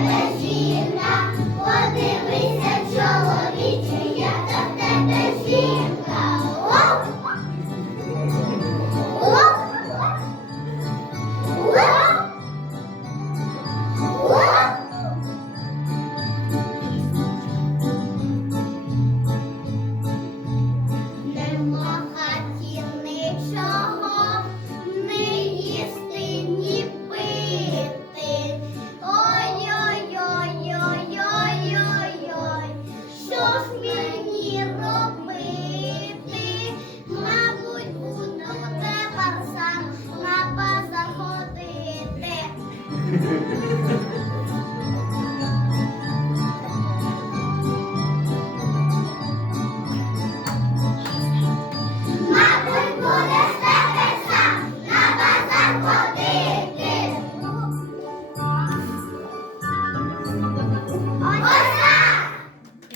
Amen.